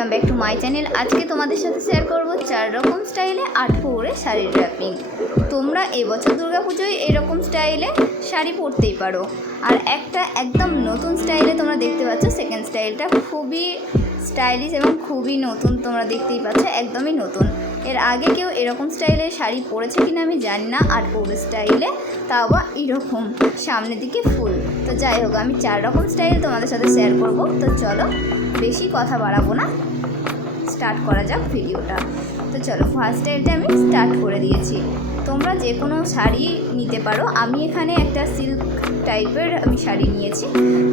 Welcome back to my channel. আজকে তোমাদের সাথে শেয়ার করব 4 রকম স্টাইলে 8 পৌরে শাড়ির র্যাপিং। তোমরা এবছর দুর্গাপুজোয় এরকম স্টাইলে শাড়ি পরতেই পারো। আর একটা একদম নতুন স্টাইলে তোমরা দেখতে পাচ্ছ, সেকেন্ড স্টাইলটা খুবই স্টাইলিশ এবং খুবই নতুন। তোমরা দেখতেই পাচ্ছ একদমই নতুন। এর আগে কেউ এরকম স্টাইলে শাড়ি পরেছে কিনা আমি জানি না, 8 পৌরে স্টাইলে, তাও বা এরকম সামনের দিকে ফুল। তো যাই হোক, আমি 4 রকম স্টাইল তোমাদের সাথে শেয়ার করব। তো চলো, বেশি কথা বাড়াবো না, স্টার্ট করা যাক ভিডিওটা। তো চলো, ফার্স্ট স্টাইলটা আমি স্টার্ট করে দিয়েছি। তোমরা যে কোনো শাড়ি নিতে পারো। আমি এখানে একটা সিল্ক টাইপের আমি শাড়ি নিয়েছি,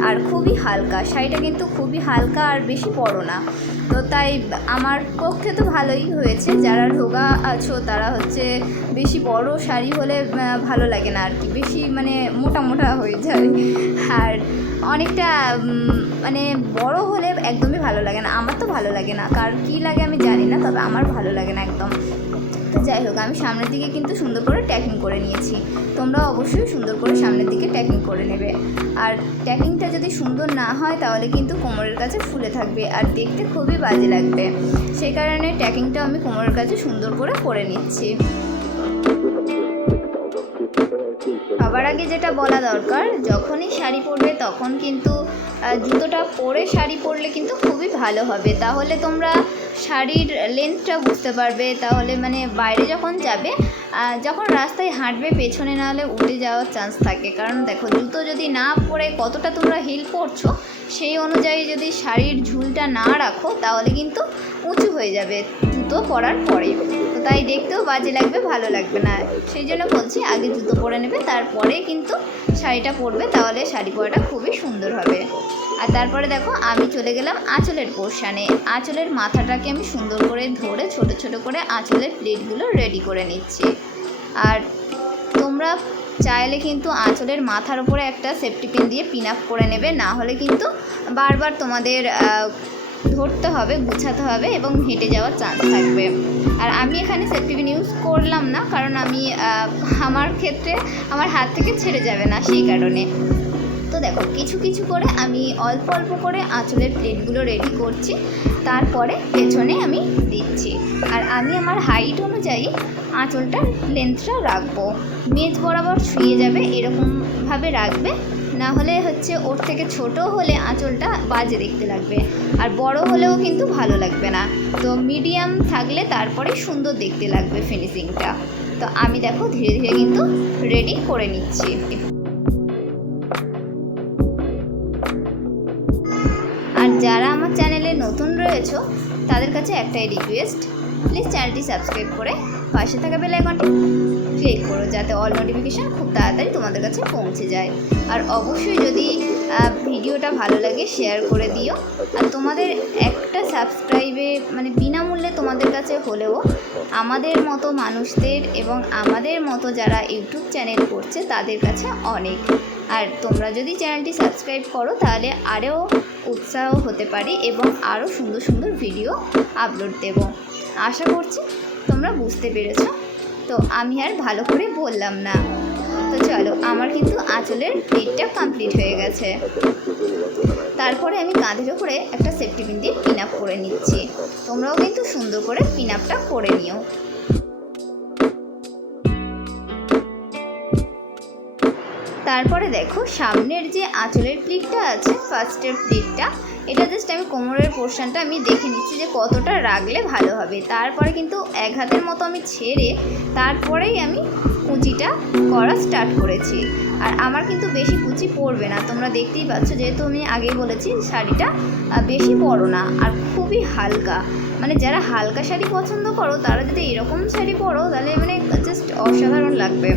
আর খুবই হালকা শাড়িটা, কিন্তু খুবই হালকা আর বেশি বড় না। তো তাই আমার পক্ষে তো ভালোই হয়েছে। যারা রোগা আছো তারা বেশি বড় শাড়ি হলে ভালো লাগে না আর কি, বেশি মোটা মোটা হয়ে যায়। আর অনেকটা বড় হলে একদমই ভালো লাগে না। আমার তো ভালো লাগে না, কার কী লাগে আমি জানি না, তবে আমার ভালো লাগে না একদম। তো যাই হোক, আমি সামনের দিকে কিন্তু সুন্দর করে ট্যাকিং করে নিয়েছি। তোমরা অবশ্যই সুন্দর করে সামনের দিকে ট্যাকিং করে নেবে। আর ট্যাকিংটা যদি সুন্দর না হয় তাহলে কিন্তু কোমরের কাছে ফুলে থাকবে আর দেখতে খুবই বাজে লাগবে। সেই কারণে ট্যাকিংটা আমি কোমরের কাছে সুন্দর করে নিচ্ছি। সবার আগে যেটা বলা দরকার, যখনই শাড়ি পরবে তখন কিন্তু জুতোটা পরে শাড়ি পরলে কিন্তু খুবই ভালো হবে। তাহলে তোমরা শাড়ির লেন্থটা বুঝতে পারবে। তাহলে বাইরে যখন যাবে, যখন রাস্তায় হাঁটবে, পেছনে না হলে উঠে যাওয়ার চান্স থাকে। কারণ দেখো, জুতো যদি না পরে কতটা তোমরা হিল পরছো, সেই অনুযায়ী যদি শাড়ির ঝুলটা না রাখো তাহলে কিন্তু উঁচু হয়ে যাবে জুতো পরার পরে। তো তাই দেখতেও বাজে লাগবে, ভালো লাগবে না। সেই জন্য বলছি, আগে জুতো পরে নেবে, তারপরে কিন্তু শাড়িটা পরবে, তাহলে শাড়ি পরাটা খুবই সুন্দর হবে। আর তারপরে দেখো, আমি চলে গেলাম আঁচলের পোর্শানে। আঁচলের মাথাটাকে আমি সুন্দর করে ধরে ছোট ছোট করে আঁচলের প্লেটগুলো রেডি করে নিচ্ছি। আর তোমরা চাইলে কিন্তু আঁচলের মাথার উপরে একটা সেফটি পিন দিয়ে পিন আপ করে নেবে, না হলে কিন্তু বারবার তোমাদের ধরতে হবে, গুছাতে হবে এবং হেঁটে যাওয়ার চান্স থাকবে। আর আমি এখানে সেফটি পিন ইউজ করলাম না, কারণ আমি আমার ক্ষেত্রে আমার হাত থেকে ছেড়ে যাবে না, সেই কারণে। তো দেখো, কিছু কিছু করে আমি অল্প অল্প করে আঁচলের প্লেটগুলো রেডি করছি, তারপরে পেছনে আমি দিচ্ছি। আর আমি আমার হাইট অনুযায়ী আঁচলটার লেন্থটা রাখবো। মেজ বরাবর ছুঁয়ে যাবে এরকমভাবে রাখবে, না হলে ওর থেকে ছোট হলে আঁচলটা বাজে দেখতে লাগবে, আর বড় হলেও কিন্তু ভালো লাগবে না। তো মিডিয়াম থাকলে তারপরে সুন্দর দেখতে লাগবে ফিনিশিংটা। তো আমি দেখো ধীরে ধীরে কিন্তু রেডি করে নিচ্ছি। আর যারা আমার চ্যানেলে নতুন রয়েছো তাদের কাছে একটাই রিকোয়েস্ট, প্লিজ চ্যানেলটি সাবস্ক্রাইব করে পাশে থাকা বেল আইকনটি ক্লিক করো, যাতে অল নোটিফিকেশান খুব তাড়াতাড়ি তোমাদের কাছে পৌঁছে যায়। আর অবশ্যই যদি ভিডিওটা ভালো লাগে শেয়ার করে দিও। আর তোমাদের একটা সাবস্ক্রাইবে বিনামূল্যে তোমাদের কাছে হলেও আমাদের মতো মানুষদের এবং আমাদের মতো যারা ইউটিউব চ্যানেল করছে তাদের কাছে অনেক। আর তোমরা যদি চ্যানেলটি সাবস্ক্রাইব করো তাহলে আরও উৎসাহ হতে পারি এবং আরও সুন্দর সুন্দর ভিডিও আপলোড দেব। আশা করছি তোমরা বুঝতে পেরেছো। তো আমি আর ভালো করে বললাম না। তো চলো, আমার কিন্তু আঁচলের প্লেটটা কমপ্লিট হয়ে গেছে। তারপরে আমি কাঁধের উপরে একটা সেফটি পিন দিয়ে পিন আপ করে নিচ্ছি। তোমরাও কিন্তু সুন্দর করে পিন আপটা করে নিও। তারপরে দেখো, সামনের যে আঁচলের প্লিটটা আছে, ফার্স্টের প্লিটটা, এটা জাস্ট আমি কোমরের পোর্শনটা আমি দেখে নিচ্ছি যে কতটা রাখলে ভালো হবে। তারপরে কিন্তু এক হাতের মতো আমি ছেড়ে তারপরেই আমি কুচিটা করা স্টার্ট করেছি। আর আমার কিন্তু বেশি কুচি পড়বে না, তোমরা দেখতেই পাচ্ছ, যেহেতু আমি আগেই বলেছি শাড়িটা বেশি বড় না আর খুবই হালকা। যারা হালকা শাড়ি পছন্দ করো তারা যদি এরকম শাড়ি পরো তাহলে জাস্ট অসাধারণ লাগবে।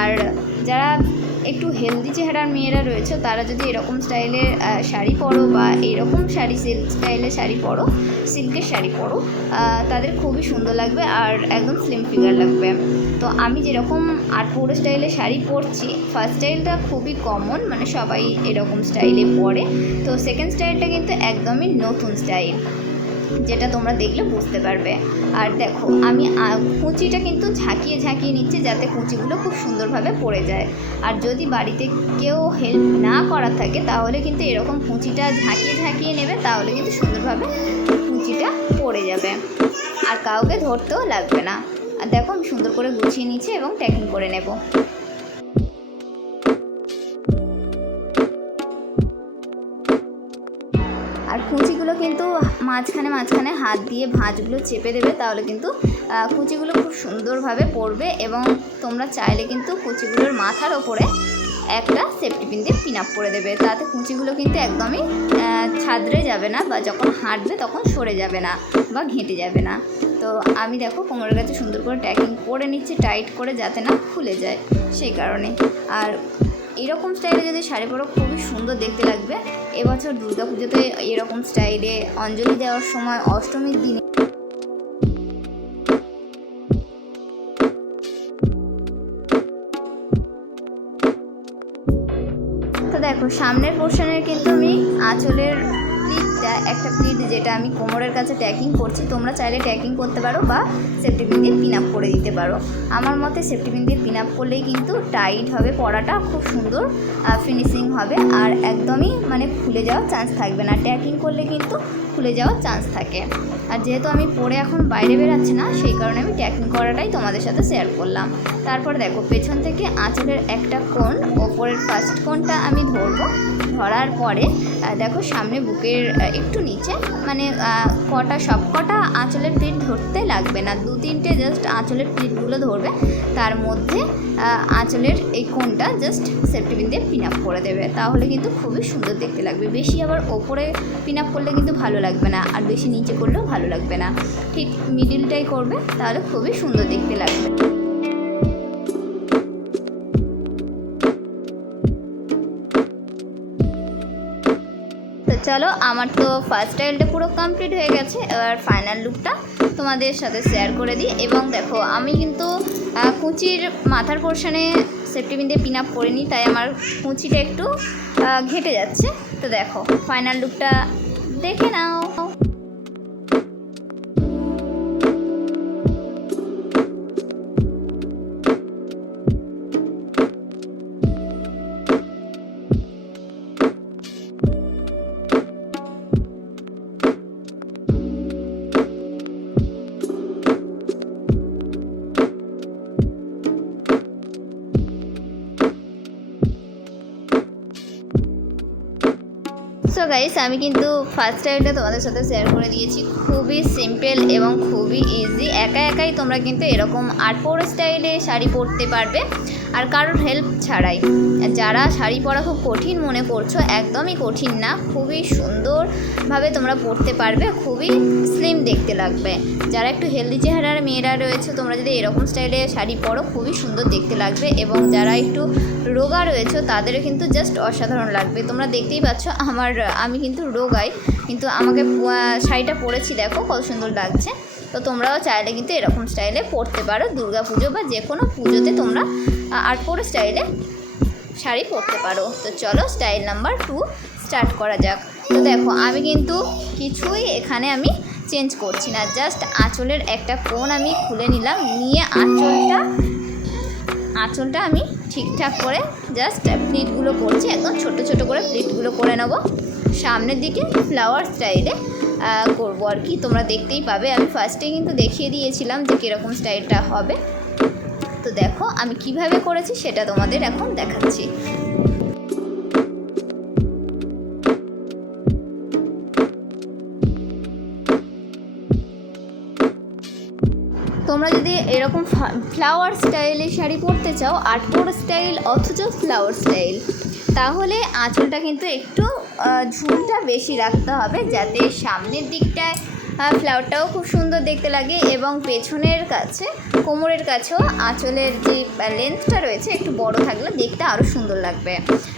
আর যারা একটু হেলদি চেহারার মেয়েরা রয়েছে তারা যদি এরকম স্টাইলের শাড়ি পরো বা এরকম সিল্ক স্টাইলের শাড়ি পরো, সিল্কের শাড়ি পরো, তাদের খুবই সুন্দর লাগবে আর একদম স্লিম ফিগার লাগবে। তো আমি যেরকম 8 পৌরে স্টাইলের শাড়ি পরছি, ফার্স্ট স্টাইলটা খুবই কমন, সবাই এরকম স্টাইলে পরে। তো সেকেন্ড স্টাইলটা কিন্তু একদমই নতুন স্টাইল। যেটা তোমরা দেখলে বুঝতে পারবে। আর দেখো আমি কুঁচিটা কিন্তু ঝাঁকিয়ে ঝাঁকিয়ে নিচ্ছি যাতে কুঁচিগুলো খুব সুন্দরভাবে পড়ে যায়। আর যদি বাড়িতে কেউ হেল্প না করা থাকে তাহলে কিন্তু এরকম কুঁচিটা ঝাঁকিয়ে ঝাঁকিয়ে নেবে, তাহলে কিন্তু সুন্দরভাবে কুঁচিটা পড়ে যাবে আর কাউকে ধরতেও লাগবে না। আর দেখো আমি সুন্দর করে গুছিয়ে নিচ্ছি এবং ট্যাকিং করে নেব। আর কুঁচিগুলো কিন্তু মাঝখানে মাঝখানে হাত দিয়ে ভাঁজগুলো চেপে দেবে, তাহলে কিন্তু কুঁচিগুলো খুব সুন্দরভাবে পড়বে। এবং তোমরা চাইলে কিন্তু কুঁচিগুলোর মাথার ওপরে একটা সেফটি পিন দিয়ে পিন আপ করে দেবে, তাতে কুঁচিগুলো কিন্তু একদমই ছাদরে যাবে না বা যখন হাঁটবে তখন সরে যাবে না বা ঘেঁটে যাবে না। তো আমি দেখো কোমরের কাছে সুন্দর করে ট্যাকিং করে নিচ্ছি টাইট করে, যাতে না খুলে যায় সেই কারণে। আর এরকম স্টাইলে যদি শাড়ি পরো খুবই সুন্দর দেখতে লাগবে। এবছর দুর্গাপুজোতে এরকম স্টাইলে অঞ্জলি দেওয়ার সময় অষ্টমীর দিনে তো দেখো সামনের পোর্শনের কিন্তু আমি আঁচলের প্লিটটা একটা প্লিট যেটা আমি কোমরের কাছে ট্যাকিং করছি, তোমরা চাইলে ট্যাকিং করতে পারো বা সেফটি পিন দিয়ে পিন আপ করে দিতে পারো। আমার মতে সেফটি পিন দিয়ে পিন আপ করলেই কিন্তু টাইট হবে, পরাটা খুব সুন্দর ফিনিশিং হবে আর একদমই মানে খুলে যাওয়ার চান্স থাকবে না। ট্যাকিং করলে কিন্তু খুলে যাওয়ার চান্স থাকে। আর যেহেতু আমি পরে এখন বাইরে বেরাচ্ছি না সেই কারণে আমি ট্যাকিং করাটাই তোমাদের সাথে শেয়ার করলাম। তারপর দেখো পেছন থেকে আঁচলের একটা কোণ, ওপরের ফার্স্ট কোণটা আমি ধরবো, ধরার পরে দেখো সামনে বুকের একটু নিচে মানে সব কটা আঁচলের প্লিট ধরতে লাগবে না, 2-3টে জাস্ট আঁচলের প্লিটগুলো ধরবে, তার মধ্যে আঁচলের এই কোণটা জাস্ট সেফটি পিন দিয়ে পিন আপ করে দেবে, তাহলে কিন্তু খুবই সুন্দর দেখতে লাগবে। বেশি আবার ওপরে পিন আপ করলে কিন্তু ভালো লাগবে না আর বেশি নিচে করলেও ভালো লাগবে না, ঠিক মিডিলটাই করবে, তাহলে খুবই সুন্দর দেখতে লাগবে। তো চলো আমার তো ফার্স্ট স্টাইলটা পুরো কমপ্লিট হয়ে গেছে, এবার ফাইনাল লুকটা তোমাদের সাথে শেয়ার করে দিই। এবং দেখো আমি কিন্তু কুঁচির মাথার পোর্শনে সেফটি পিন দিয়ে পিন আপ করিনি, তাই আমার কুঁচিটা একটু ঘেঁটে যাচ্ছে। তো দেখো ফাইনাল লুকটা দেখে নাও। সো গাইস আমি কিন্তু ফার্স্ট স্টাইলটা তোমাদের সাথে শেয়ার করে দিয়েছি, খুবই সিম্পল এবং খুবই ইজি। একাই তোমরা কিন্তু এরকম 8 স্টাইলে শাড়ি পরতে পারবে আর কারোর হেল্প ছাড়াই। যারা শাড়ি পরা খুব কঠিন মনে করছো, একদমই কঠিন না, খুবই সুন্দরভাবে তোমরা পরতে পারবে, খুবই স্লিম দেখতে লাগবে। যারা একটু হেলদি চেহারার মেয়েরা রয়েছে তোমরা যদি এরকম স্টাইলে শাড়ি পরো খুবই সুন্দর দেখতে লাগবে। এবং যারা একটু রোগা রয়েছে তাদেরও কিন্তু জাস্ট অসাধারণ লাগবে। তোমরা দেখতেই পাচ্ছ আমি কিন্তু রোগাই, কিন্তু আমাকে শাড়িটা পরেছি দেখো কত সুন্দর লাগছে। তো তোমরাও চাইলে কিন্তু এরকম স্টাইলে পরতে পারো, দুর্গা পুজো বা যে কোনো পুজোতে তোমরা 8 স্টাইলে শাড়ি পরতে পারো। তো চলো স্টাইল নাম্বার 2 স্টার্ট করা যাক। তো দেখো আমি কিন্তু কিছুই এখানে আমি চেঞ্জ করছি না, জাস্ট আঁচলের একটা কোণ আমি খুলে নিলাম, নিয়ে আঁচলটা আমি ঠিকঠাক করে জাস্ট প্লিটগুলো করছি, একদম ছোটো ছোটো করে প্লিটগুলো করে নেব। সামনের দিকে ফ্লাওয়ার স্টাইলে করবো আর কি, তোমরা দেখতেই পাবে। আমি ফার্স্টে কিন্তু দেখিয়ে দিয়েছিলাম যে কীরকম স্টাইলটা হবে। তো দেখো আমি কিভাবে করেছি সেটা তোমাদের এখন দেখাচ্ছি। তোমরা যদি এরকম ফ্লাওয়ার স্টাইলে শাড়ি পরতে চাও, 8 স্টাইল অথচ ফ্লাওয়ার স্টাইল, তাহলে আঁচলটা কিন্তু একটু ঝুলটা বেশি রাখতে হবে, যাতে সামনের দিকটায় ফ্লাওয়ারটাও খুব সুন্দর দেখতে লাগে এবং পেছনের কাছে কোমরের কাছেও আঁচলের যে লেন্থটা রয়েছে একটু বড় থাকলে দেখতে আরও সুন্দর লাগবে।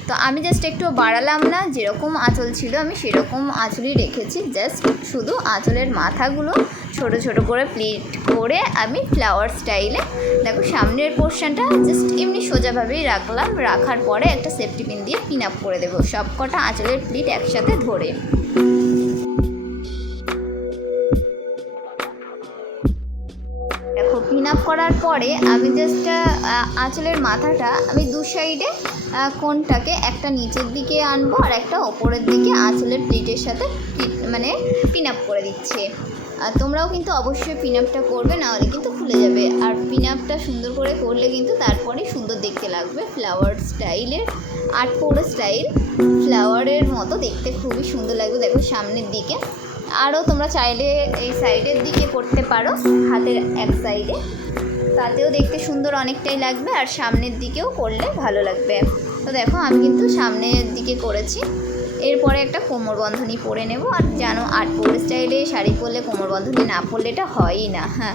তো আমি জাস্ট একটু বাড়ালাম না, যেরকম আঁচল ছিল আমি সেরকম আঁচলই রেখেছি, জাস্ট শুধু আঁচলের মাথাগুলো ছোট ছোট করে প্লিট করে আমি ফ্লাওয়ার স্টাইলে দেখো সামনের পোর্শনটা জাস্ট এমনি সোজাভাবেই রাখলাম, রাখার পরে একটা সেফটি পিন দিয়ে পিন আপ করে দেবো সব কটা আঁচলের প্লিট একসাথে ধরে। করার পরে আমি জাস্ট আঁচলের মাথাটা আমি দু সাইডে কোনটাকে একটা নিচের দিকে আনবো আর একটা ওপরের দিকে আঁচলের প্লিটের সাথে মানে পিন আপ করে দিচ্ছি। আর তোমরাও কিন্তু অবশ্যই পিন আপটা করবে, নাহলে কিন্তু খুলে যাবে। আর পিন আপটা সুন্দর করে করলে কিন্তু তারপরে সুন্দর দেখতে লাগবে। ফ্লাওয়ার স্টাইলের আট পৌড়ে স্টাইল ফ্লাওয়ারের মতো দেখতে খুবই সুন্দর লাগবে। দেখো সামনের দিকে, আরও তোমরা চাইলে এই সাইডের দিকে করতে পারো, হাতের এক সাইডে, তাতেও দেখতে সুন্দর অনেকটাই লাগবে। আর সামনের দিকেও করলে ভালো লাগবে। তো দেখো আমি কিন্তু সামনের দিকে করেছি। এরপরে একটা কোমর বন্ধনী পরে নেব। আর জানো আট পৌড়ে স্টাইলে শাড়ি পরলে কোমর বন্ধনী না পরলে এটা হয়ই না, হ্যাঁ,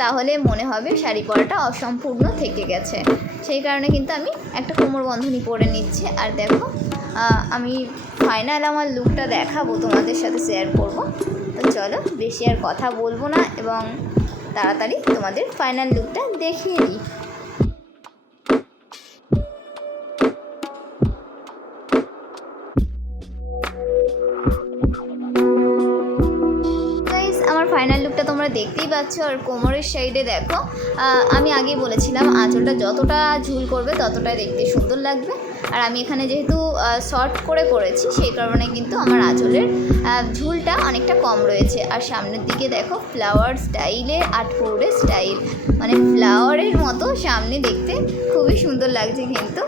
তাহলে মনে হবে শাড়ি পরাটা অসম্পূর্ণ থেকে গেছে। সেই কারণে কিন্তু আমি একটা কোমর বন্ধনী পরে নিচ্ছি। আর দেখো আমি ফাইনাল আমার লুকটা দেখাবো, তোমাদের সাথে শেয়ার করব। তো চলো বেশি আর কথা বলবো না এবং তাড়াতাড়ি তোমাদের ফাইনাল লুকটা দেখিয়ে দিই। আমার ফাইনাল লুকটা তোমরা দেখতেই পাচ্ছ। আর কোমরের সাইডে দেখো আমি আগেই বলেছিলাম আঁচলটা যতটা ঝুল করবে ততটাই দেখতে সুন্দর লাগবে। আর আমি এখানে যেহেতু শর্ট করে করেছি সেই কারণে কিন্তু আমার আঁচলের ঝুলটা অনেকটা কম রয়েছে। আর সামনের দিকে দেখো ফ্লাওয়ার স্টাইলে আট পৌড়ে স্টাইল, মানে ফ্লাওয়ারের মতো সামনে দেখতে খুবই সুন্দর লাগছে। কিন্তু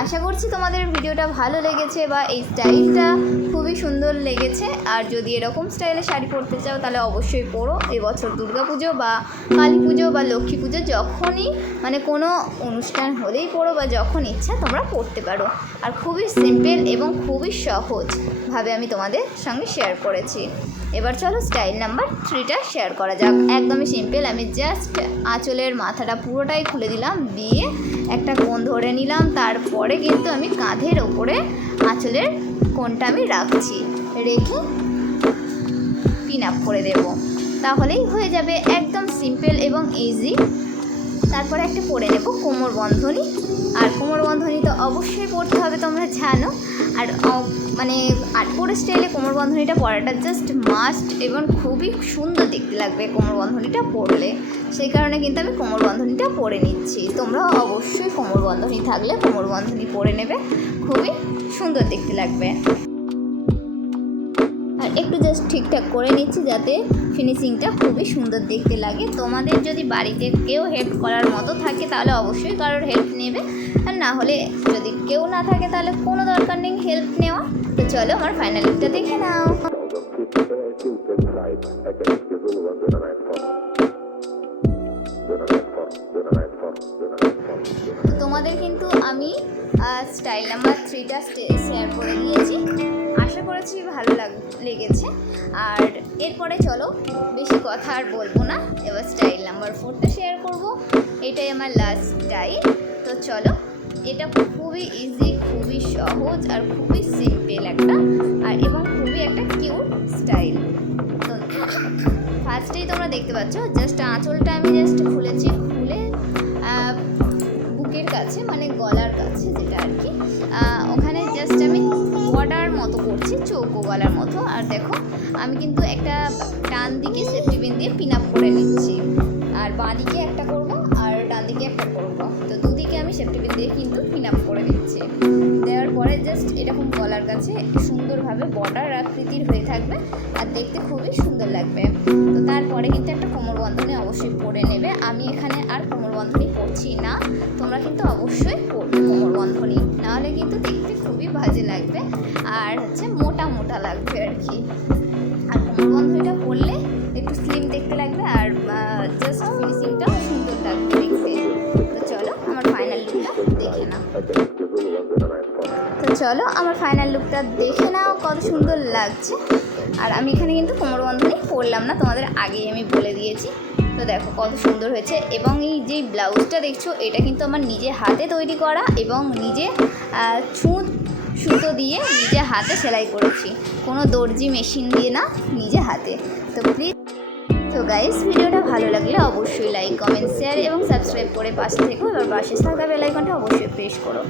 আশা করছি তোমাদের ভিডিওটা ভালো লেগেছে বা এই স্টাইলটা খুবই সুন্দর লেগেছে। আর যদি এরকম স্টাইলে শাড়ি পরতে চাও তাহলে অবশ্যই পরো। এবছর দুর্গাপুজো বা কালী পুজো বা লক্ষ্মী পুজো যখনই মানে কোনো অনুষ্ঠান হলেই পরো বা যখন ইচ্ছা তোমরা পরতে পারো। আর খুবই সিম্পল এবং খুবই সহজভাবে আমি তোমাদের সঙ্গে শেয়ার করেছি। এবার চলো স্টাইল নাম্বার 3টা শেয়ার করা যাক। একদমই সিম্পল, আমি জাস্ট আঁচলের মাথাটা পুরোটাই খুলে দিলাম, দিয়ে একটা কোণ ধরে নিলাম। তারপরে কিন্তু আমি কাঁধের ওপরে আঁচলের কোণটা আমি রাখছি, রেখে পিন আপ করে দেব। তাহলেই হয়ে যাবে একদম সিম্পল এবং ইজি। তারপরে একটা পরে নেব কোমর বন্ধনী। আর কোমর বন্ধনী তো অবশ্যই পরতে হবে, তোমরা জানো। আর মানে আট পৌড়ে স্টাইলে কোমর বন্ধনীটা পরাটা জাস্ট মাস্ট এবং খুবই সুন্দর দেখতে লাগবে কোমর বন্ধনীটা পরলে। সেই কারণে কিন্তু আমি কোমর বন্ধনীটা পরে নিচ্ছি। তোমরাও অবশ্যই কোমর বন্ধনী থাকলে কোমর বন্ধনী পরে নেবে, খুবই সুন্দর দেখতে লাগবে। আর একটু জাস্ট ঠিকঠাক করে নিচ্ছি যাতে ফিনিশিংটা খুবই সুন্দর দেখতে লাগে। তোমাদের যদি বাড়িতে কেউ হেল্প করার মতো থাকে তাহলে অবশ্যই কারোর হেল্প নেবে, আর না হলে যদি কেউ না থাকে তাহলে কোনো দরকার নেই হেল্প নেওয়া। তো চলো আমার ফাইনাল লুকটা দেখে নাও। তোমাদের কিন্তু আমি স্টাইল নাম্বার 3টা শেয়ার করে দিয়েছি, আশা করেছি ভালো লেগেছে। আর এরপরে চলো বেশি কথা আর বলবো না, এবার স্টাইল নাম্বার 4টা শেয়ার করব। এটাই আমার লাস্ট স্টাইল। তো চলো, এটা খুবই ইজি, খুবই সহজ আর খুবই সিম্পল একটা আর এবং খুবই একটা কিউট স্টাইল। তো ফার্স্টেই তোমরা দেখতে পাচ্ছ জাস্ট আঁচলটা আমি জাস্ট খুলেছি, খুলে বুকের কাছে মানে গলার কাছে যেটা আর কি ওখানে জাস্ট আমি বর্ডার মতো করছি, চৌকো গলার মতো। আর দেখো আমি কিন্তু একটা ডান দিকে সেফটি পিন দিয়ে পিন আপ করে নিচ্ছি, আর বাঁ দিকে একটা করব আর ডান দিকে একটা করব। তো দুদিকে আমি সেফটি পিন দিয়ে কিন্তু পিন আপ করে নিচ্ছি। দেওয়ার পরে জাস্ট এরকম গলার কাছে সুন্দরভাবে বর্ডার আকৃতির হয়ে থাকবে আর দেখতে খুবই সুন্দর লাগবে। তো তারপরে কিন্তু একটা কোমর বন্ধনী অবশ্যই পরে নেবে। আমি এখানে আর কোমর বন্ধনী পরছি না, তোমরা কিন্তু অবশ্যই পরবে কোমর বন্ধনী, নাহলে কিন্তু দেখতে খুবই বাজে লাগবে আর হচ্ছে মোটা মোটা লাগবে আর কি। আর কোমর বন্ধনীটা পরলে একটু স্লিম দেখতে লাগবে আর জাস্ট ফিনিশিংটাও সুন্দর লাগবে দেখতে। তো চলো আমার ফাইনাল লুকটা দেখে নাও। দেখে নাও কত সুন্দর লাগছে। আর আমি এখানে কিন্তু কোমর বন্ধনী পরলাম না, তোমাদের আগেই আমি বলে দিয়েছি। তো দেখো কত সুন্দর হয়েছে। এবং এই যে ব্লাউজটা দেখছো এটা কিন্তু আমার নিজে হাতে তৈরি করা এবং নিজে সুতো দিয়ে নিজে হাতে সেলাই করেছি, কোনো দর্জি মেশিন দিয়ে না, নিজে হাতে। তো প্লিজ, তো গাইস ভিডিওটা ভালো লাগলে অবশ্যই লাইক, কমেন্ট, শেয়ার এবং সাবস্ক্রাইব করে পাশে থেকো। এবার পাশে থাকা বেল আইকনটা অবশ্যই প্রেস করো।